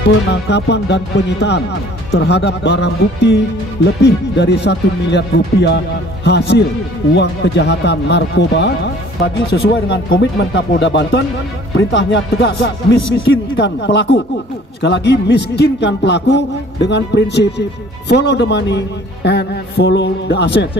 penangkapan dan penyitaan terhadap barang bukti lebih dari 1 miliar rupiah hasil uang kejahatan narkoba. Bagi sesuai dengan komitmen Kapolda Banten, perintahnya tegas, miskinkan pelaku. Sekali lagi, miskinkan pelaku dengan prinsip follow the money and follow the asset.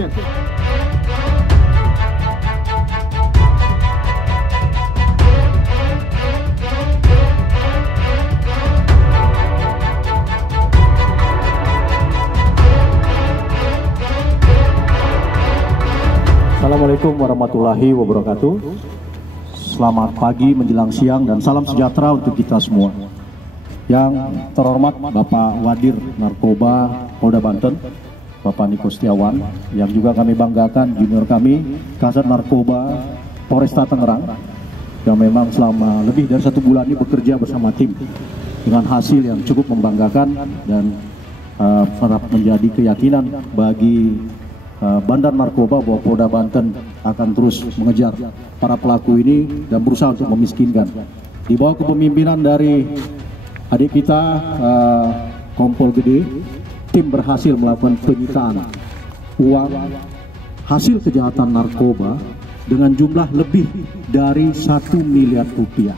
Assalamualaikum warahmatullahi wabarakatuh. Selamat pagi menjelang siang dan salam sejahtera untuk kita semua. Yang terhormat Bapak Wadir Narkoba Polda Banten, Bapak Niko Setiawan, yang juga kami banggakan junior kami Kasat Narkoba Polresta Tangerang, yang memang selama lebih dari 1 bulan ini bekerja bersama tim dengan hasil yang cukup membanggakan dan harap menjadi keyakinan bagi Bandar Narkoba bahwa Polda Banten akan terus mengejar para pelaku ini dan berusaha untuk memiskinkan. Di bawah kepemimpinan dari adik kita Kompol Gede, tim berhasil melakukan penyitaan uang hasil kejahatan narkoba dengan jumlah lebih dari 1 miliar rupiah.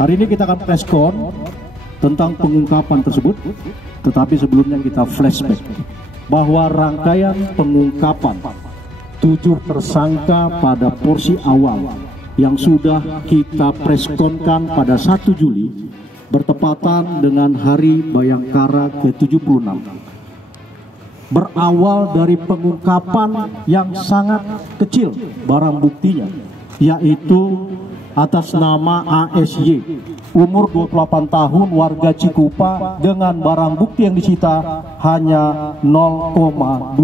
Hari ini kita akan press con tentang pengungkapan tersebut, tetapi sebelumnya kita flashback bahwa rangkaian pengungkapan 7 tersangka pada porsi awal yang sudah kita preskonkan pada 1 Juli bertepatan dengan Hari Bayangkara ke-76 berawal dari pengungkapan yang sangat kecil barang buktinya, yaitu atas nama ASY, umur 28 tahun, warga Cikupa, dengan barang bukti yang disita hanya 0,25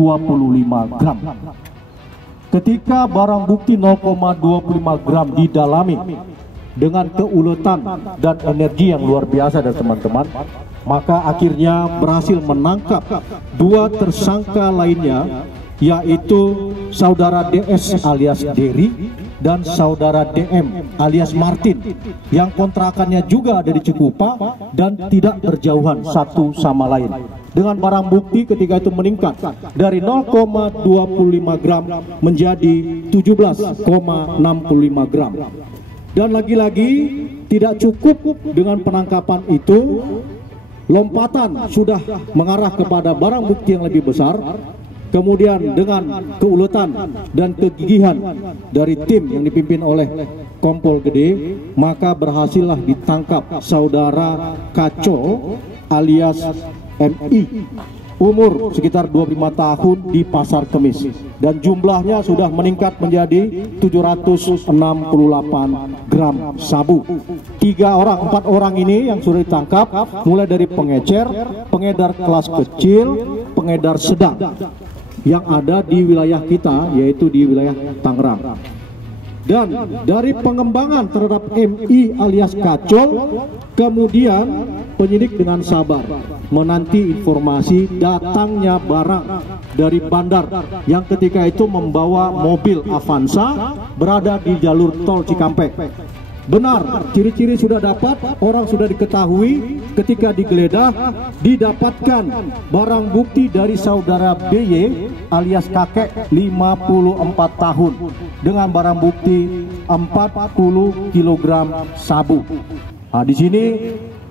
gram. Ketika barang bukti 0,25 gram didalami dengan keuletan dan energi yang luar biasa dari teman-teman, maka akhirnya berhasil menangkap 2 tersangka lainnya, yaitu saudara DS alias Dery dan saudara DM alias Martin, yang kontrakannya juga ada di Cikupa dan tidak berjauhan satu sama lain. Dengan barang bukti ketika itu meningkat dari 0,25 gram menjadi 17,65 gram. Dan lagi-lagi tidak cukup dengan penangkapan itu, lompatan sudah mengarah kepada barang bukti yang lebih besar. Kemudian dengan keuletan dan kegigihan dari tim yang dipimpin oleh Kompol Gede, maka berhasillah ditangkap saudara Kaco alias MI, umur sekitar 25 tahun, di Pasar Kemis, dan jumlahnya sudah meningkat menjadi 768 gram sabu. 4 orang ini yang sudah ditangkap, mulai dari pengecer, pengedar kelas kecil, pengedar sedang, yang ada di wilayah kita, yaitu di wilayah Tangerang. Dan dari pengembangan terhadap MI alias Kacol, kemudian penyidik dengan sabar menanti informasi datangnya barang dari bandar yang ketika itu membawa mobil Avanza berada di jalur tol Cikampek. Benar, ciri-ciri sudah dapat, orang sudah diketahui. Ketika digeledah, didapatkan barang bukti dari saudara BY alias kakek 54 tahun dengan barang bukti 40 kg sabu. Nah, di sini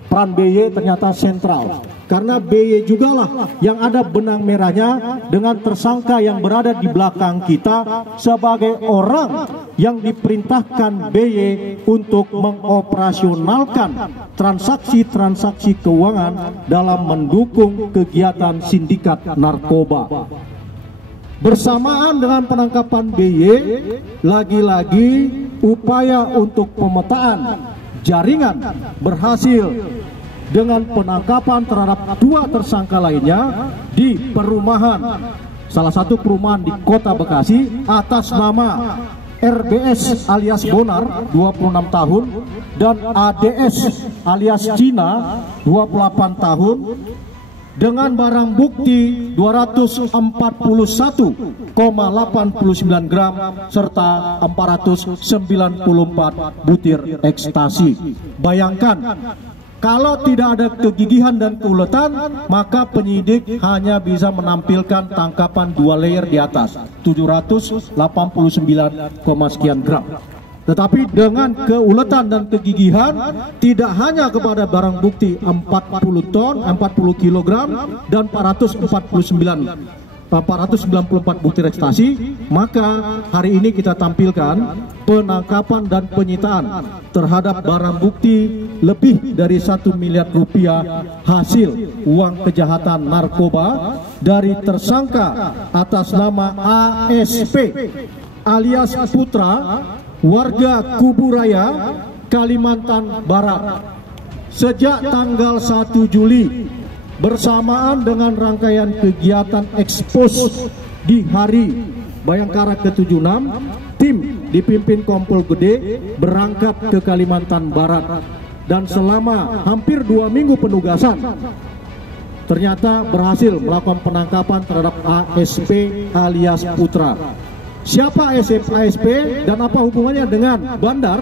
peran BY ternyata sentral, karena BY jugalah yang ada benang merahnya dengan tersangka yang berada di belakang kita sebagai orang yang diperintahkan BY untuk mengoperasionalkan transaksi-transaksi keuangan dalam mendukung kegiatan sindikat narkoba. Bersamaan dengan penangkapan BY, lagi-lagi upaya untuk pemetaan jaringan berhasil dengan penangkapan terhadap 2 tersangka lainnya di perumahan, salah satu perumahan di Kota Bekasi, atas nama RBS alias Bonar 26 tahun dan ADS alias Cina 28 tahun dengan barang bukti 241,89 gram serta 494 butir ekstasi. Bayangkan, Kalau tidak ada kegigihan dan keuletan, maka penyidik hanya bisa menampilkan tangkapan 2 layer di atas, 789, sekian gram. Tetapi dengan keuletan dan kegigihan, tidak hanya kepada barang bukti 40 ton, 40 kg dan 494 bukti rekstasi, maka hari ini kita tampilkan penangkapan dan penyitaan terhadap barang bukti lebih dari 1 miliar rupiah hasil uang kejahatan narkoba dari tersangka atas nama ASP alias Putra, warga Kuburaya, Kalimantan Barat. Sejak tanggal 1 Juli bersamaan dengan rangkaian kegiatan ekspos di Hari Bayangkara ke-76, tim dipimpin Kompol Gede berangkat ke Kalimantan Barat, dan selama hampir 2 minggu penugasan ternyata berhasil melakukan penangkapan terhadap ASP alias Putra. Siapa ASP dan apa hubungannya dengan bandar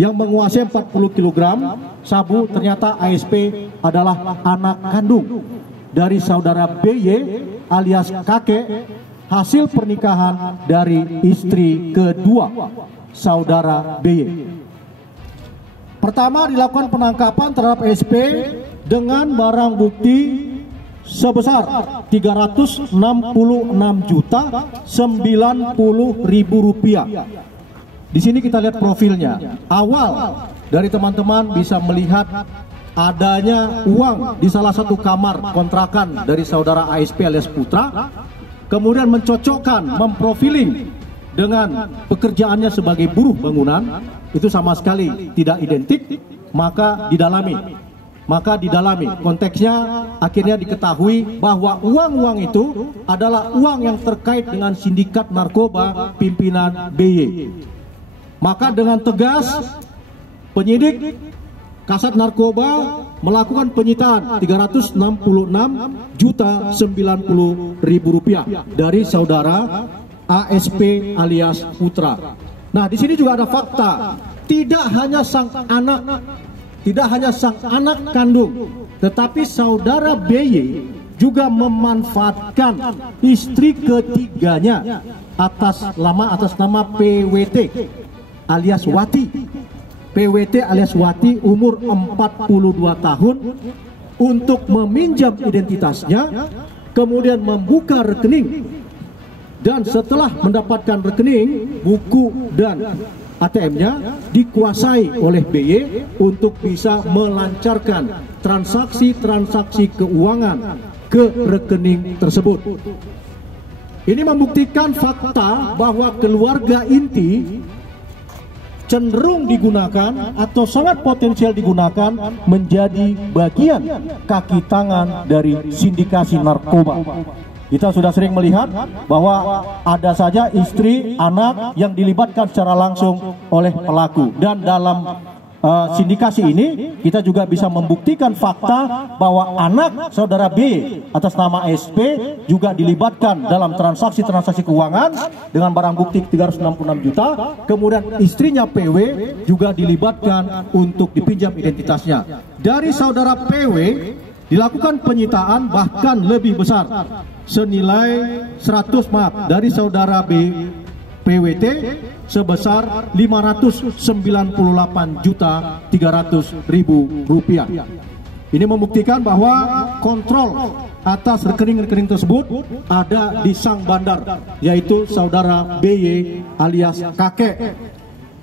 yang menguasai 40 kg sabu? Ternyata ASP adalah anak kandung dari saudara BY alias kakek, hasil pernikahan dari istri kedua saudara BY. Pertama, dilakukan penangkapan terhadap ASP dengan barang bukti sebesar 366.090.000 rupiah. Di sini kita lihat profilnya. Awal dari teman-teman bisa melihat adanya uang di salah satu kamar kontrakan dari saudara ASP alias Putra. Kemudian mencocokkan, memprofiling dengan pekerjaannya sebagai buruh bangunan, itu sama sekali tidak identik, maka didalami. Konteksnya akhirnya diketahui bahwa uang-uang itu adalah uang yang terkait dengan sindikat narkoba pimpinan BY. Maka dengan tegas penyidik Kasat Narkoba melakukan penyitaan 366.090.000 rupiah dari saudara ASP alias Putra. Nah, di sini juga ada fakta, tidak hanya sang anak kandung, tetapi saudara BY juga memanfaatkan istri ketiganya atas nama PWT alias Wati. PWT alias Wati umur 42 tahun untuk meminjam identitasnya, kemudian membuka rekening, dan setelah mendapatkan rekening, buku dan ATM-nya dikuasai oleh BY untuk bisa melancarkan transaksi-transaksi keuangan ke rekening tersebut. Ini membuktikan fakta bahwa keluarga inti cenderung digunakan atau sangat potensial digunakan menjadi bagian kaki tangan dari sindikasi narkoba. Kita sudah sering melihat bahwa ada saja istri, anak yang dilibatkan secara langsung oleh pelaku. Dan dalam sindikasi ini kita juga bisa membuktikan fakta bahwa anak saudara B atas nama SP juga dilibatkan dalam transaksi-transaksi keuangan dengan barang bukti 366 juta. Kemudian istrinya PW juga dilibatkan untuk dipinjam identitasnya. Dari saudara PW dilakukan penyitaan bahkan lebih besar, senilai 100 dari saudara PWT sebesar 598.300.000 rupiah. Ini membuktikan bahwa kontrol atas rekening-rekening tersebut ada di sang bandar, yaitu saudara BY alias kakek.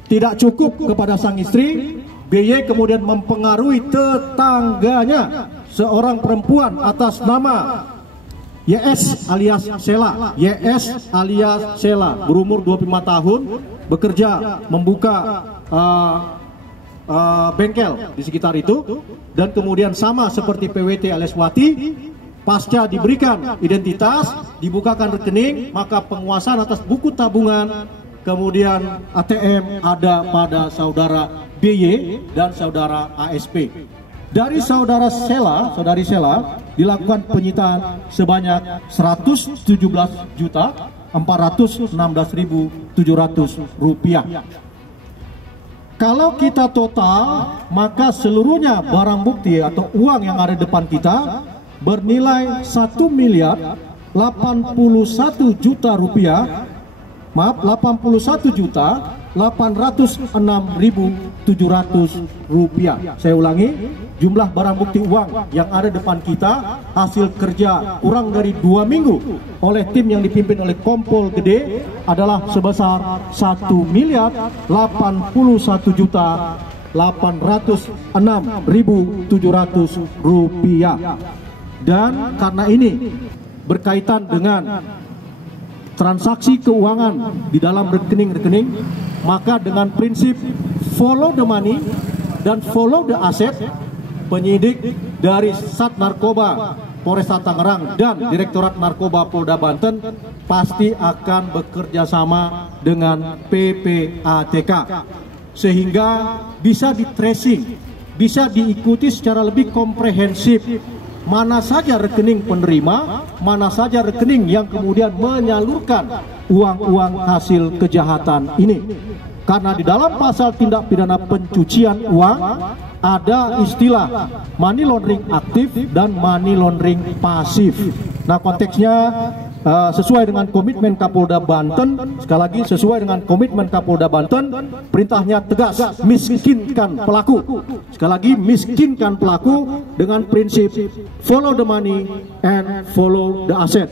Tidak cukup kepada sang istri, BY kemudian mempengaruhi tetangganya, seorang perempuan atas nama YS alias Sela, berumur 25 tahun, bekerja membuka bengkel di sekitar itu, dan kemudian sama seperti PWT alias Wati, pasca diberikan identitas, dibukakan rekening, maka penguasaan atas buku tabungan, kemudian ATM ada pada saudara BY dan saudara ASP. Dari saudari Sela dilakukan penyitaan sebanyak 117.416.700 rupiah. Kalau kita total, maka seluruhnya barang bukti atau uang yang ada di depan kita bernilai 1.081.000.000 rupiah. Maaf, 81.806.700 rupiah. Saya ulangi, jumlah barang bukti uang yang ada depan kita hasil kerja kurang dari 2 minggu oleh tim yang dipimpin oleh Kompol Gede adalah sebesar 1.801.806.700 rupiah. Dan karena ini berkaitan dengan transaksi keuangan di dalam rekening-rekening, maka dengan prinsip follow the money dan follow the asset, penyidik dari Sat Narkoba Polresta Tangerang dan Direktorat Narkoba Polda Banten pasti akan bekerja sama dengan PPATK sehingga bisa di tracing, bisa diikuti secara lebih komprehensif mana saja rekening penerima, mana saja rekening yang kemudian menyalurkan uang-uang hasil kejahatan ini. Karena di dalam pasal tindak pidana pencucian uang ada istilah money laundering aktif dan money laundering pasif. Nah, konteksnya sesuai dengan komitmen Kapolda Banten, sekali lagi sesuai dengan komitmen Kapolda Banten, perintahnya tegas, miskinkan pelaku. Sekali lagi, miskinkan pelaku dengan prinsip follow the money and follow the asset.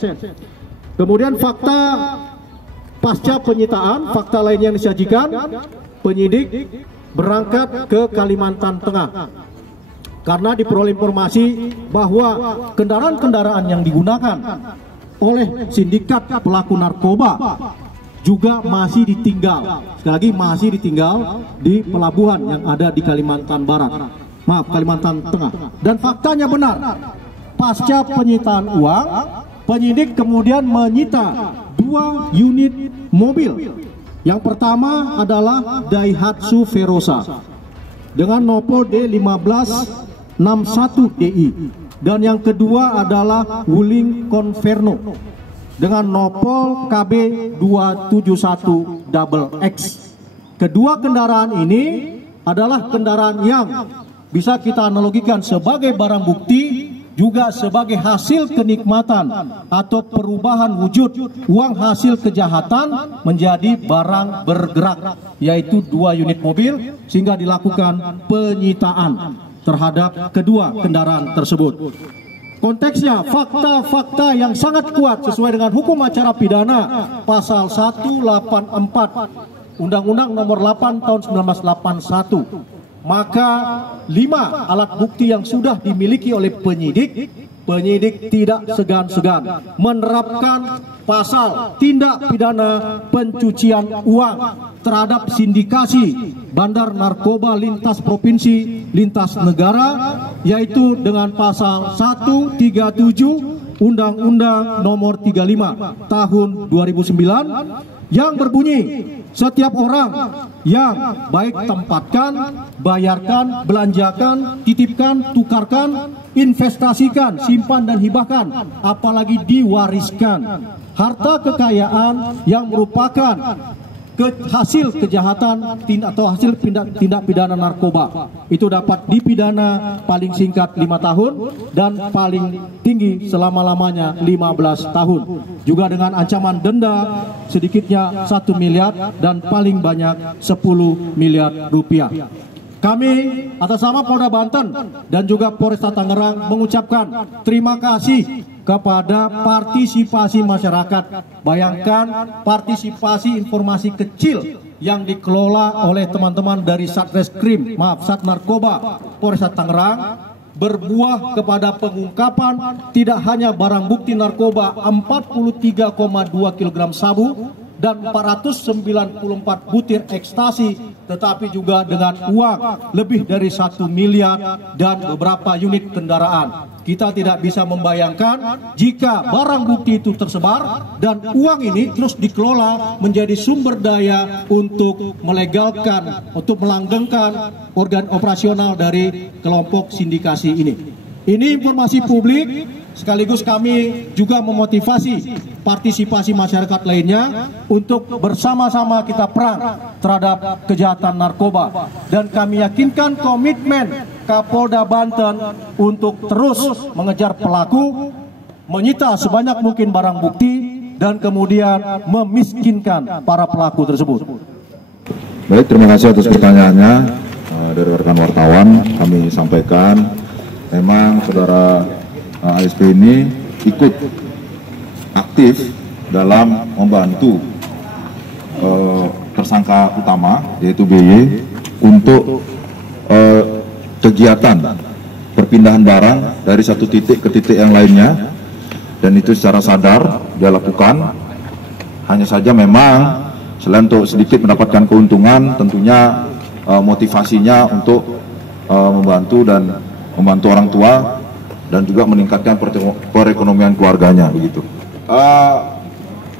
Kemudian fakta pasca penyitaan, fakta lain yang disajikan, penyidik berangkat ke Kalimantan Tengah karena diperoleh informasi bahwa kendaraan-kendaraan yang digunakan oleh sindikat pelaku narkoba juga masih ditinggal, sekali lagi masih ditinggal di pelabuhan yang ada di Kalimantan Barat, maaf Kalimantan Tengah. Dan faktanya benar, pasca penyitaan uang, penyidik kemudian menyita 2 unit mobil. Yang pertama adalah Daihatsu Verosa dengan nomor D1561DI. Dan yang kedua adalah Wuling Converno dengan nopol KB271XX. Kedua kendaraan ini adalah kendaraan yang bisa kita analogikan sebagai barang bukti, juga sebagai hasil kenikmatan atau perubahan wujud uang hasil kejahatan menjadi barang bergerak, yaitu 2 unit mobil, sehingga dilakukan penyitaan terhadap kedua kendaraan tersebut. Konteksnya fakta-fakta yang sangat kuat sesuai dengan hukum acara pidana pasal 184 Undang-Undang nomor 8 tahun 1981. Maka 5 alat bukti yang sudah dimiliki oleh penyidik tidak segan-segan menerapkan pasal tindak pidana pencucian uang terhadap sindikasi bandar narkoba lintas provinsi, lintas negara, yaitu dengan pasal 137 Undang-Undang nomor 35 tahun 2009 yang berbunyi setiap orang yang baik tempatkan, bayarkan, belanjakan, titipkan, tukarkan, investasikan, simpan dan hibahkan, apalagi diwariskan harta kekayaan yang merupakan hasil kejahatan atau hasil tindak pidana narkoba, itu dapat dipidana paling singkat 5 tahun dan paling tinggi selama-lamanya 15 tahun, juga dengan ancaman denda sedikitnya 1 miliar dan paling banyak 10 miliar rupiah. Kami atas nama Polda Banten dan juga Polresta Tangerang mengucapkan terima kasih kepada partisipasi masyarakat. Bayangkan partisipasi informasi kecil yang dikelola oleh teman-teman dari Satreskrim, Sat Narkoba Polresta Tangerang, berbuah kepada pengungkapan tidak hanya barang bukti narkoba 43,2 kg sabu dan 494 butir ekstasi, tetapi juga dengan uang lebih dari 1 miliar dan beberapa unit kendaraan. Kita tidak bisa membayangkan jika barang bukti itu tersebar dan uang ini terus dikelola menjadi sumber daya untuk melegalkan, untuk melanggengkan organ operasional dari kelompok sindikasi ini. Ini informasi publik sekaligus kami juga memotivasi partisipasi masyarakat lainnya untuk bersama-sama kita perang terhadap kejahatan narkoba. Dan kami yakinkan komitmen Kapolda Banten untuk terus mengejar pelaku, menyita sebanyak mungkin barang bukti, dan kemudian memiskinkan para pelaku tersebut. Baik, terima kasih atas pertanyaannya dari rekan wartawan. Kami sampaikan, memang saudara ASP ini ikut aktif dalam membantu tersangka utama yaitu BY untuk kegiatan perpindahan barang dari satu titik ke titik yang lainnya, dan itu secara sadar dia lakukan. Hanya saja memang selain untuk sedikit mendapatkan keuntungan, tentunya motivasinya untuk membantu orang tua dan juga meningkatkan perekonomian keluarganya begitu.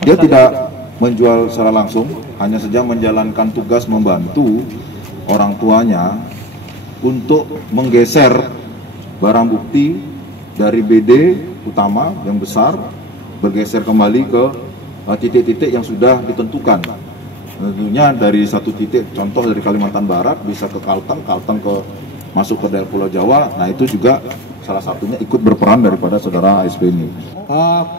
Dia tidak menjual secara langsung, hanya saja menjalankan tugas membantu orang tuanya untuk menggeser barang bukti dari BD utama yang besar, bergeser kembali ke titik-titik yang sudah ditentukan. Tentunya dari satu titik, contoh dari Kalimantan Barat bisa ke Kalteng ke masuk ke daerah Pulau Jawa. Nah, itu juga salah satunya ikut berperan daripada saudara ASP ini.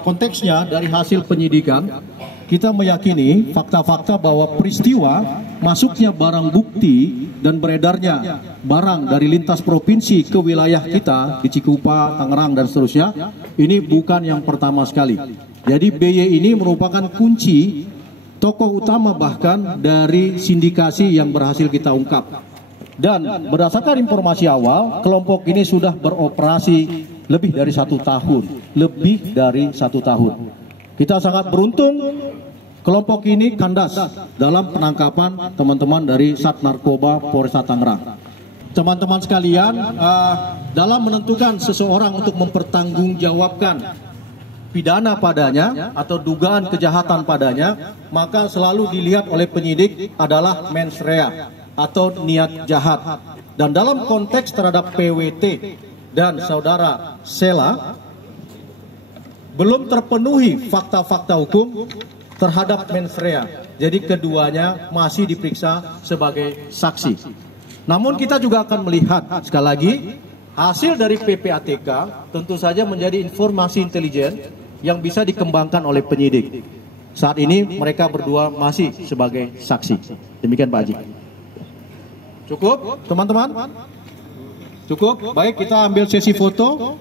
Konteksnya dari hasil penyidikan, kita meyakini fakta-fakta bahwa peristiwa masuknya barang bukti dan beredarnya barang dari lintas provinsi ke wilayah kita di Cikupa, Tangerang, dan seterusnya, ini bukan yang pertama sekali. Jadi BY ini merupakan kunci, tokoh utama bahkan dari sindikasi yang berhasil kita ungkap. Dan berdasarkan informasi awal, kelompok ini sudah beroperasi lebih dari 1 tahun. Kita sangat beruntung kelompok ini kandas dalam penangkapan teman-teman dari Sat Narkoba Polresta Tangerang. Teman-teman sekalian, dalam menentukan seseorang untuk mempertanggungjawabkan pidana padanya atau dugaan kejahatan padanya, maka selalu dilihat oleh penyidik adalah mens rea atau niat jahat. Dan dalam konteks terhadap PWT dan saudara Sela, belum terpenuhi fakta-fakta hukum terhadap mens rea. Jadi keduanya masih diperiksa sebagai saksi. Namun kita juga akan melihat sekali lagi hasil dari PPATK tentu saja menjadi informasi intelijen yang bisa dikembangkan oleh penyidik. Saat ini mereka berdua masih sebagai saksi. Demikian Pak Haji. Cukup, teman-teman? Cukup? Baik, kita ambil sesi foto.